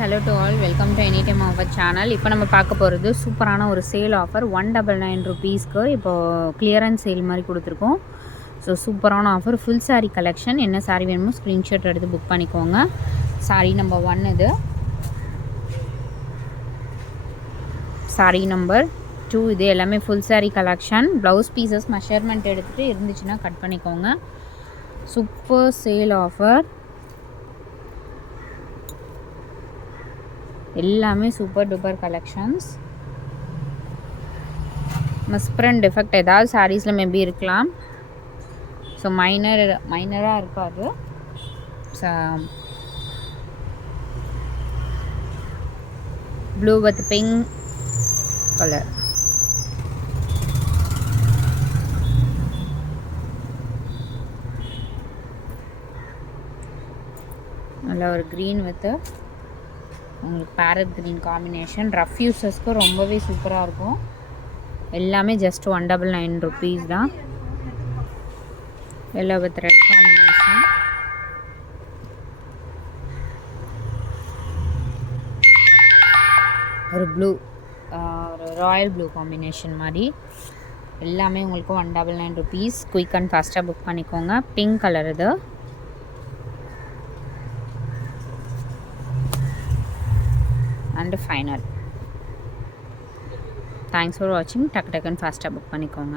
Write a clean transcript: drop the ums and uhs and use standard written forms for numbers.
Hello to all, welcome to any time our channel. இப்போ நம்ம பார்க்க போகிறது சூப்பரான ஒரு சேல் ஆஃபர் 199 ருபீஸ்க்கு இப்போது கிளியரன்ஸ் சேல் மாதிரி கொடுத்துருக்கோம். ஸோ சூப்பரான ஆஃபர், ஃபுல் சாரீ கலெக்ஷன். என்ன சாரீ வேணுமோ ஸ்க்ரீன்ஷாட் எடுத்து புக் பண்ணிக்கோங்க. சாரீ நம்பர் 1 இது, சாரீ நம்பர் 2 இது, எல்லாமே full sari collection. Blouse pieces measurement எடுத்துகிட்டு இருந்துச்சுன்னா கட் பண்ணிக்கோங்க. சூப்பர் சேல் ஆஃபர், எல்லாமே super duper collections. Misprint defect ஏதாவது சாரீஸில் மேபி இருக்கலாம். ஸோ மைனராக இருக்காது. ப்ளூ வித் பிங்க் கலர், நல்ல ஒரு க்ரீன் வித் உங்களுக்கு பேரட் க்ரீன் காம்பினேஷன். ரஃப் யூசஸ்க்கு ரொம்பவே சூப்பராக இருக்கும். எல்லாமே ஜஸ்ட் 199 ருபீஸ் தான். Yellow with red combination. ஒரு ப்ளூ, ஒரு ராயல் ப்ளூ காம்பினேஷன் மாதிரி. எல்லாமே உங்களுக்கு 199 ருபீஸ். குயிக் அண்ட் ஃபாஸ்ட்டாக புக் பண்ணிக்கோங்க. பிங்க் கலர் இது. And final. தேங்க்ஸ் ஃபார் வாட்சிங். டக்கு டக்குன்னு ஃபாஸ்ட்டாக புக் பண்ணிக்கோங்க.